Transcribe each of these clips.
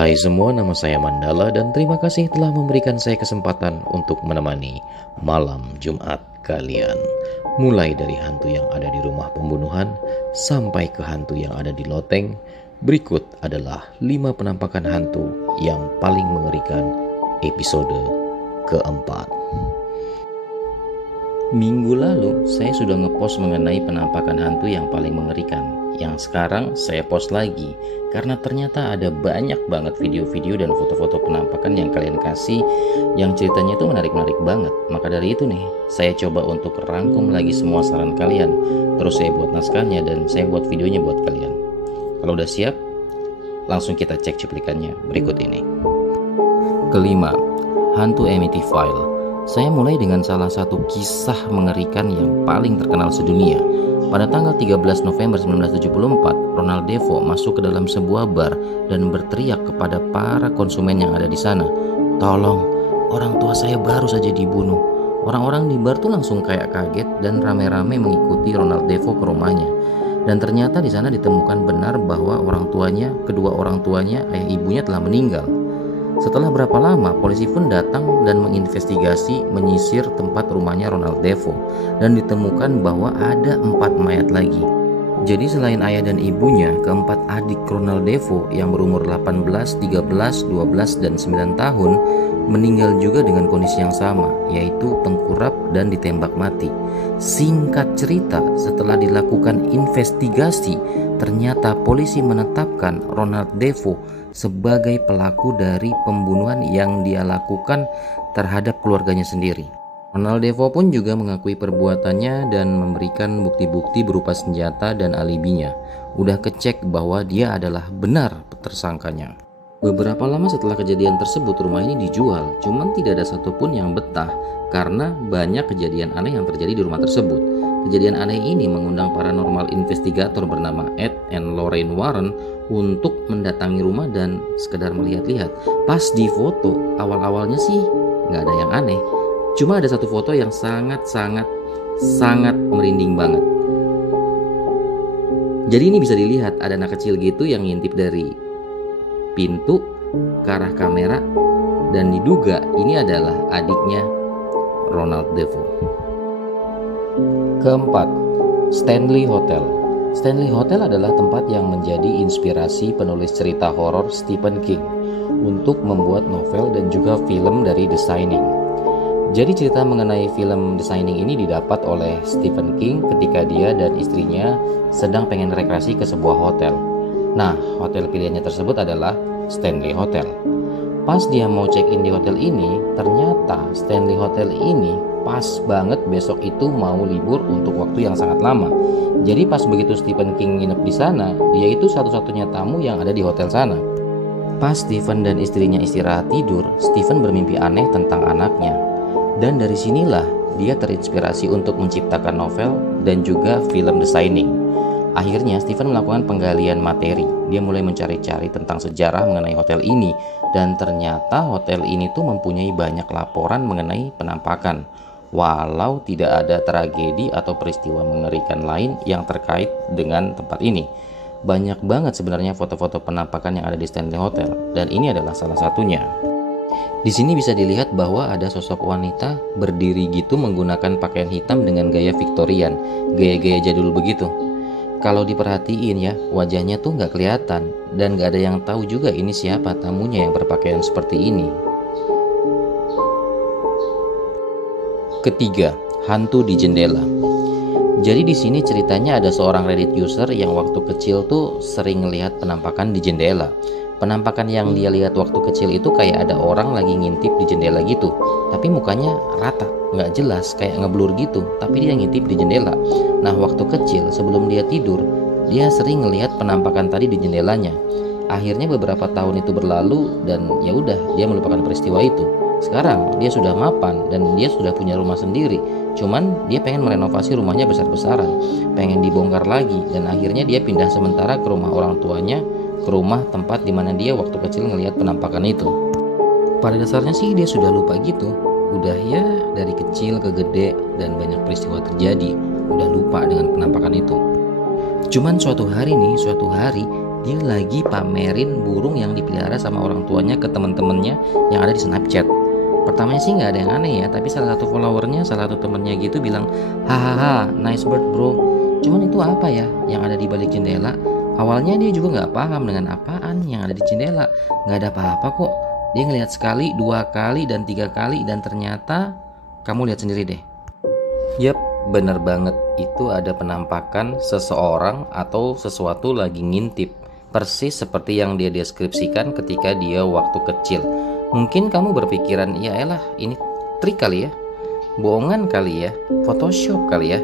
Hai semua, nama saya Mandala dan terima kasih telah memberikan saya kesempatan untuk menemani malam Jumat kalian. Mulai dari hantu yang ada di rumah pembunuhan sampai ke hantu yang ada di loteng, berikut adalah 5 penampakan hantu yang paling mengerikan episode keempat. Minggu lalu saya sudah ngepost mengenai penampakan hantu yang paling mengerikan. Yang sekarang saya post lagi karena ternyata ada banyak banget video-video dan foto-foto penampakan yang kalian kasih yang ceritanya itu menarik-menarik banget. Maka dari itu nih, saya coba untuk rangkum lagi semua saran kalian. Terus saya buat naskahnya dan saya buat videonya buat kalian. Kalau udah siap, langsung kita cek cuplikannya berikut ini. Kelima, hantu Amityville. Saya mulai dengan salah satu kisah mengerikan yang paling terkenal sedunia. Pada tanggal 13 November 1974, Ronald DeVoe masuk ke dalam sebuah bar dan berteriak kepada para konsumen yang ada di sana, "Tolong, orang tua saya baru saja dibunuh." Orang-orang di bar tuh langsung kayak kaget dan rame-rame mengikuti Ronald DeVoe ke rumahnya. Dan ternyata di sana ditemukan benar bahwa kedua orang tuanya, ayah ibunya telah meninggal. Setelah berapa lama, polisi pun datang dan menginvestigasi, menyisir tempat rumahnya Ronald DeVoe dan ditemukan bahwa ada 4 mayat lagi. Jadi selain ayah dan ibunya, keempat adik Ronald DeVoe yang berumur 18, 13, 12, dan 9 tahun meninggal juga dengan kondisi yang sama, yaitu tengkurap dan ditembak mati. Singkat cerita, setelah dilakukan investigasi, ternyata polisi menetapkan Ronald DeVoe sebagai pelaku dari pembunuhan yang dia lakukan terhadap keluarganya sendiri. Ronald DeVoe pun juga mengakui perbuatannya dan memberikan bukti-bukti berupa senjata dan alibinya. Udah kecek bahwa dia adalah benar tersangkanya. Beberapa lama setelah kejadian tersebut, rumah ini dijual, cuman tidak ada satupun yang betah karena banyak kejadian aneh yang terjadi di rumah tersebut. Kejadian aneh ini mengundang paranormal investigator bernama Ed and Lorraine Warren untuk mendatangi rumah dan sekedar melihat-lihat. Pas di foto, awal-awalnya sih nggak ada yang aneh. Cuma ada satu foto yang sangat merinding banget. Jadi ini bisa dilihat ada anak kecil gitu yang ngintip dari pintu ke arah kamera dan diduga ini adalah adiknya Ronald DeVoe. Keempat, Stanley Hotel. Stanley Hotel adalah tempat yang menjadi inspirasi penulis cerita horor Stephen King untuk membuat novel dan juga film dari The Shining. Jadi cerita mengenai film The Shining ini didapat oleh Stephen King ketika dia dan istrinya sedang pengen rekreasi ke sebuah hotel. Nah, hotel pilihannya tersebut adalah Stanley Hotel. Pas dia mau check-in di hotel ini, ternyata Stanley Hotel ini pas banget besok itu mau libur untuk waktu yang sangat lama. Jadi pas begitu Stephen King nginep di sana, dia itu satu-satunya tamu yang ada di hotel sana. Pas Stephen dan istrinya istirahat tidur, Stephen bermimpi aneh tentang anaknya. Dan dari sinilah dia terinspirasi untuk menciptakan novel dan juga film The Shining. Akhirnya Stephen melakukan penggalian materi. Dia mulai mencari-cari tentang sejarah mengenai hotel ini. Dan ternyata hotel ini tuh mempunyai banyak laporan mengenai penampakan. Walau tidak ada tragedi atau peristiwa mengerikan lain yang terkait dengan tempat ini. Banyak banget sebenarnya foto-foto penampakan yang ada di Stanley Hotel. Dan ini adalah salah satunya. Di sini bisa dilihat bahwa ada sosok wanita berdiri gitu menggunakan pakaian hitam dengan gaya Victorian, gaya-gaya jadul begitu. Kalau diperhatiin ya, wajahnya tuh nggak kelihatan dan nggak ada yang tahu juga ini siapa tamunya yang berpakaian seperti ini. Ketiga, hantu di jendela. Jadi di sini ceritanya ada seorang Reddit user yang waktu kecil tuh sering melihat penampakan di jendela. Penampakan yang dia lihat waktu kecil itu kayak ada orang lagi ngintip di jendela gitu, tapi mukanya rata, nggak jelas, kayak ngeblur gitu, tapi dia ngintip di jendela. Nah, waktu kecil sebelum dia tidur, dia sering ngelihat penampakan tadi di jendelanya. Akhirnya beberapa tahun itu berlalu dan ya udah, dia melupakan peristiwa itu. Sekarang dia sudah mapan dan dia sudah punya rumah sendiri. Cuman dia pengen merenovasi rumahnya besar-besaran, pengen dibongkar lagi, dan akhirnya dia pindah sementara ke rumah orang tuanya, ke rumah tempat dimana dia waktu kecil ngelihat penampakan itu. Pada dasarnya sih dia sudah lupa gitu. Udah ya dari kecil ke gede dan banyak peristiwa terjadi, udah lupa dengan penampakan itu. Cuman suatu hari dia lagi pamerin burung yang dipelihara sama orang tuanya ke teman-temannya yang ada di Snapchat. Pertamanya sih nggak ada yang aneh ya, tapi salah satu followernya, salah satu temennya gitu bilang, hahaha, nice bird bro. Cuman itu apa ya yang ada di balik jendela? Awalnya dia juga nggak paham dengan apaan yang ada di jendela. Nggak ada apa-apa kok. Dia ngelihat sekali, 2 kali, dan 3 kali, dan ternyata kamu lihat sendiri deh. Yap, bener banget. Itu ada penampakan seseorang atau sesuatu lagi ngintip. Persis seperti yang dia deskripsikan ketika dia waktu kecil. Mungkin kamu berpikiran, ya elah ini trik kali ya, bohongan kali ya, Photoshop kali ya.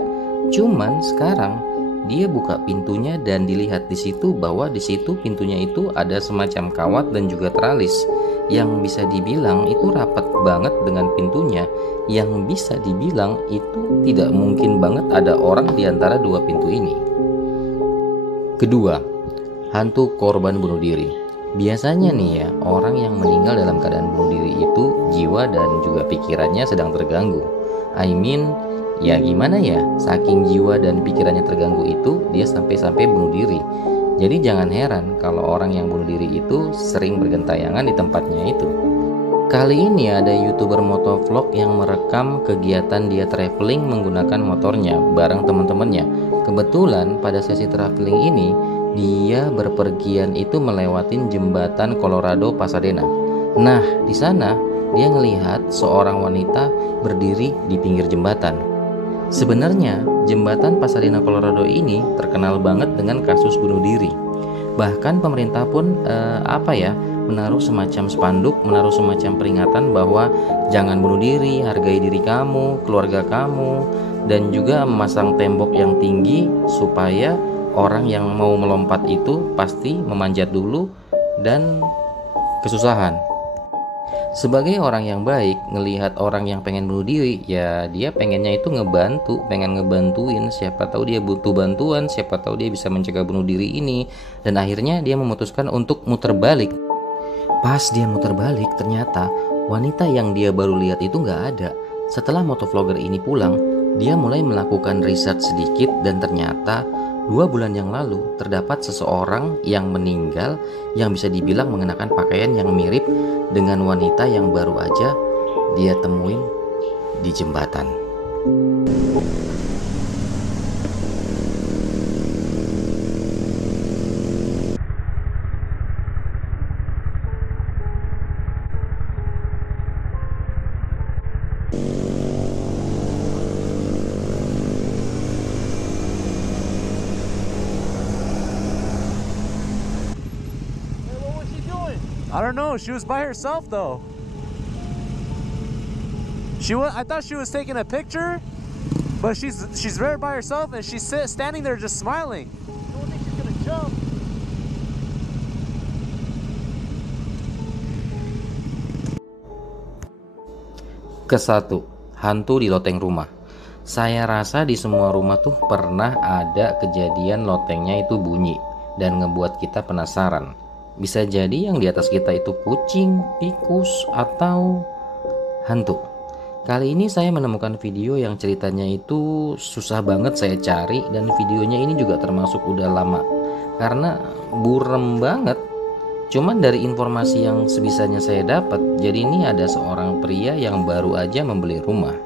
Cuman sekarang dia buka pintunya dan dilihat di situ bahwa di situ pintunya itu ada semacam kawat dan juga teralis yang bisa dibilang itu rapat banget dengan pintunya, yang bisa dibilang itu tidak mungkin banget ada orang di antara 2 pintu ini. Kedua, hantu korban bunuh diri. Biasanya nih ya, orang yang meninggal dalam keadaan bunuh diri itu jiwa dan juga pikirannya sedang terganggu. Ya gimana ya, saking jiwa dan pikirannya terganggu itu dia sampai-sampai bunuh diri. Jadi jangan heran kalau orang yang bunuh diri itu sering bergentayangan di tempatnya itu. Kali ini ada YouTuber motovlog yang merekam kegiatan dia traveling menggunakan motornya bareng teman-temannya. Kebetulan pada sesi traveling ini dia berpergian itu melewatin jembatan Colorado Pasadena. Nah, di sana dia ngelihat seorang wanita berdiri di pinggir jembatan. Sebenarnya jembatan Pasadena Colorado ini terkenal banget dengan kasus bunuh diri. Bahkan pemerintah pun menaruh semacam spanduk, menaruh semacam peringatan bahwa jangan bunuh diri, hargai diri kamu, keluarga kamu, dan juga memasang tembok yang tinggi supaya orang yang mau melompat itu pasti memanjat dulu dan kesusahan. Sebagai orang yang baik, ngelihat orang yang pengen bunuh diri, ya dia pengennya itu pengen ngebantuin. Siapa tahu dia butuh bantuan, siapa tahu dia bisa mencegah bunuh diri ini. Dan akhirnya dia memutuskan untuk muter balik. Pas dia muter balik, ternyata wanita yang dia baru lihat itu nggak ada. Setelah motovlogger ini pulang, dia mulai melakukan riset sedikit dan ternyata 2 bulan yang lalu terdapat seseorang yang meninggal yang bisa dibilang mengenakan pakaian yang mirip dengan wanita yang baru aja dia temuin di jembatan. I don't know. She was by herself though. I thought she was taking a picture, but she's very by herself and she's standing there just smiling. I don't think she's gonna jump. Kesatu, hantu di loteng rumah. Saya rasa di semua rumah tuh pernah ada kejadian lotengnya itu bunyi dan ngebuat kita penasaran. Bisa jadi yang di atas kita itu kucing, tikus, atau hantu. Kali ini saya menemukan video yang ceritanya itu susah banget saya cari, dan videonya ini juga termasuk udah lama karena burem banget. Cuman dari informasi yang sebisanya saya dapat, jadi ini ada seorang pria yang baru aja membeli rumah.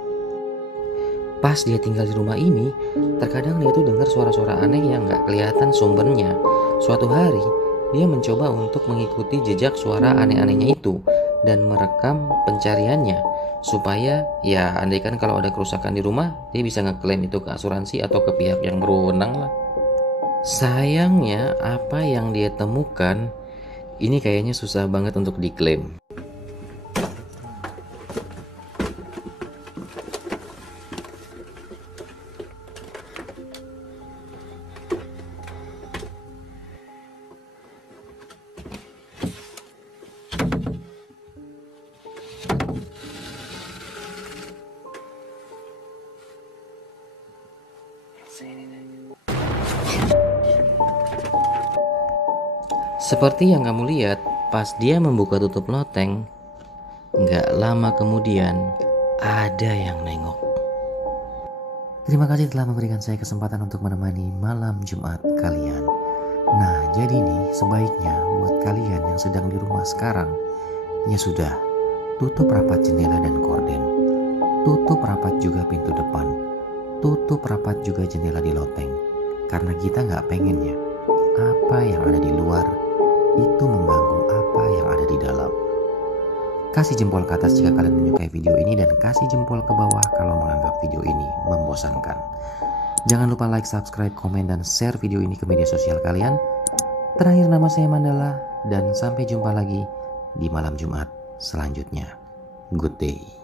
Pas dia tinggal di rumah ini, terkadang dia tuh dengar suara-suara aneh yang gak kelihatan sumbernya. Suatu hari dia mencoba untuk mengikuti jejak suara aneh-anehnya itu dan merekam pencariannya supaya ya andaikan kalau ada kerusakan di rumah dia bisa ngeklaim itu ke asuransi atau ke pihak yang berwenang lah. Sayangnya apa yang dia temukan ini kayaknya susah banget untuk diklaim. Seperti yang kamu lihat, pas dia membuka tutup loteng, nggak lama kemudian ada yang nengok. Terima kasih telah memberikan saya kesempatan untuk menemani malam Jumat kalian. Nah, jadi nih sebaiknya buat kalian yang sedang di rumah sekarang, ya sudah, tutup rapat jendela dan korden. Tutup rapat juga pintu depan. Tutup rapat juga jendela di loteng. Karena kita nggak pengen ya, apa yang ada di luar itu mengganggu apa yang ada di dalam. Kasih jempol ke atas jika kalian menyukai video ini dan kasih jempol ke bawah kalau menganggap video ini membosankan. Jangan lupa like, subscribe, komen, dan share video ini ke media sosial kalian. Terakhir, nama saya Mandala dan sampai jumpa lagi di malam Jumat selanjutnya. Good day.